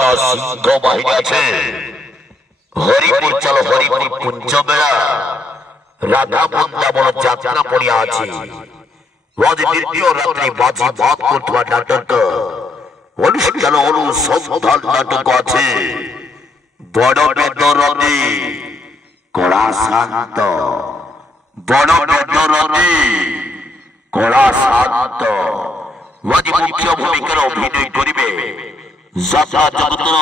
যাত্রা সিংহ বাহিনী আছে। হরিপুর চলো হরিপুর পুঞ্জবেড়া রাধা বৃন্দাবন যাত্রা পড়িয়া আছে। আজ দ্বিতীয় রাত্রি বাজি বাদ করতে নাটক অনুষ্ঠান অনুসন্ধান নাটক আছে। বড় বেদরদি কড়া শান্ত, বড় বেদরদি কড়া শান্ত। আজ মুখ্য ভূমিকার অভিনয় করিবে যাত্রা জগতর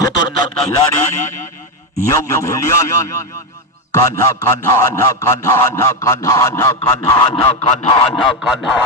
খতরনাক খিলাড়ি ইয়ং ভিলিয়ন কাन्हा कान्हा ना कान्हा ना कान्हा ना कान्हा ना कान्हा ना कान्हा ना कान्हा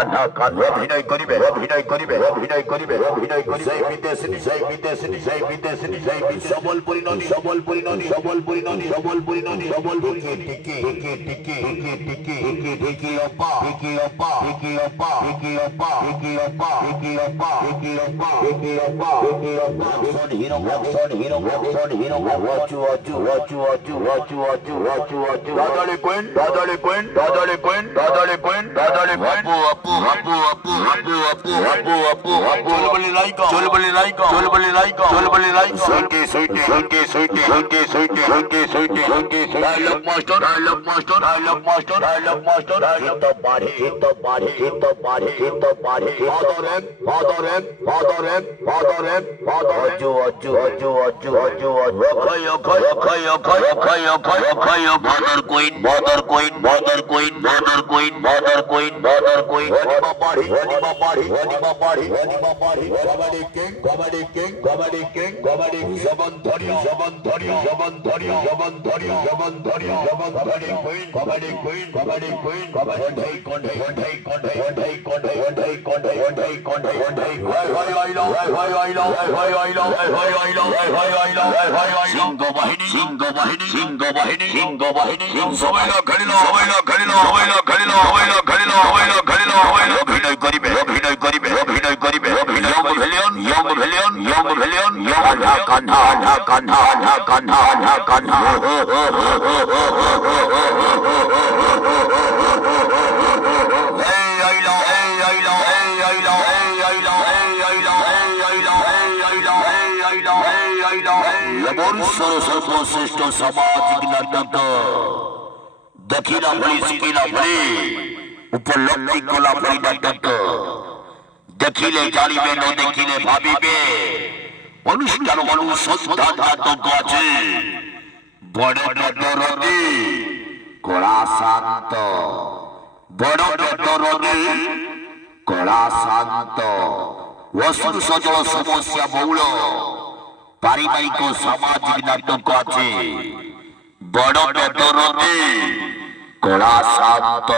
অভিনয় করিবে অভিনয় করিবে অভিনয় করিবে অভিনয় করিবে জয় বিদেশিনী জয় বিদেশিনী জয় বিদেশিনী জয় সবলপুরি ননি সবলপুরি ননি সবলপুরি ননি সবলপুরি ননি সবলপুরি টিকি টিকি টিকি টিকি টিকি টিকি টিকি অপা টিকি অপা টিকি অপা টিকি অপা টিকি অপা টিকি অপা টিকি অপা টিকি অপা টিকি অপা সন hero Son hero Son hero ওয়াচু ওয়াচু ওয়াচু ওয়াচু ওয়াচু ওয়াচু Dadali Queen, Dadali Queen, Dadali Queen, Dadali Queen, Dadali Queen. Apu, apu, apu, apu, apu, apu, apu, apu. Chulbali laika, chulbali laika, chulbali laika, chulbali laika. Sweetie, sweetie, sweetie, sweetie, sweetie, sweetie, sweetie, sweetie, sweetie. Dialogue master, dialogue master, dialogue master, dialogue master. Hit the body, hit the body, hit the body, hit the body. Father M, Father M, Father M, Father M, Father M. Aju, aju, aju, aju, aju, aju. Okay, okay, okay, okay, okay. Mother Queen, Mother Queen, Mother Queen, Mother Queen, Mother Queen, Mother Queen. Wanima body, Wanima body, Wanima body, Wanima body. Kabaddi King, Kabaddi King, Kabaddi King, Kabaddi. Jabandharia, Jabandharia, Jabandharia, Jabandharia, Jabandharia, Jabandharia. Queen, Kabaddi Queen, Kabaddi Queen, Kabaddi. Kondai, kondai, kondai, kondai, kondai, kondai, kondai, kondai, kondai, kondai. Hai hai hai lo, hai hai hai lo, hai hai hai lo, hai hai hai lo, hai hai hai lo, hai hai hai lo. Singho bahini, Singho bahini, Singho bahini, Singho bahini. সবাইলা খেলিল, সবাইলা খেলিল, সবাইলা খেলিল, সবাইলা খেলিল, সবাইলা খেলিল, সবাইলা অভিনয় করিবে, অভিনয় করিবে, অভিনয় করিবে, অভিনয় villain, young villain, young villain, young Kanha, Kanha, Kanha, Kanha, Kanha. এই আইলা, এই আইলা, এই আইলা, এই আইলা, এই আইলা, এই আইলা, এই আইলা, এই আইলা, এই আইলা। লবণস্বর সর্বশ্রেষ্ঠ সামাজিক নাটক দেখিলা ভলি শিখিলা ভলি উপলব্ধি কলা ভলি নাটক দেখিলে জানিবে ন দেখিলে ভাবিবে অনুষ্ঠান অনুসন্ধান নাটক আছে। বড় বেদরদি কড়া শান্ত, বড় বেদরদি কড়া শান্ত। অসুর সজল সমস্যা বহুল পারিবারিক সামাজিক নাটক আছে। বড় বেদরদি কড়া শান্ত।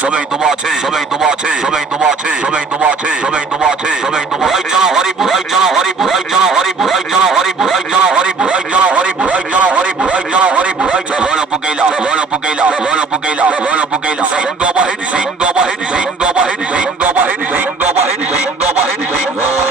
সবাই তোমা আছে, সবাই তোমা আছে, সবাই তোমা আছে, সবাই তোমা আছে, সবাই তোমা আছে, সবাই তোমা আছে। চলা হরিপুর, চলা হরিপুর, চলা হরিপুর, চলা হরিপুর, চলা হরিপুর, চলা হরিপুর, চলা হরিপুর, চলা হরিপুর। হল পকেলা, হল পকেলা, হল পকেলা, হল পকেলা। সিংহ বাহিনী, সিংহ বাহিনী, সিংহ বাহিনী, সিংহ বাহিনী, সিংহ বাহিনী, সিংহ বাহিনী, সিংহ বাহিনী।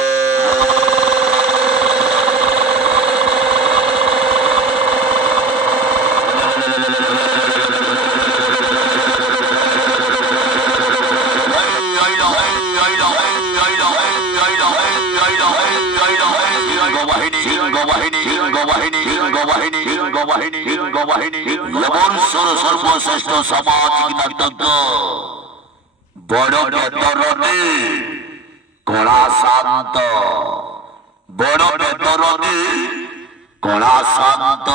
সর্বশ্রেষ্ঠ সামাজিক নাটক বড় বেদরদি কড়া শান্ত, বড় বেদরদি কড়া শান্ত।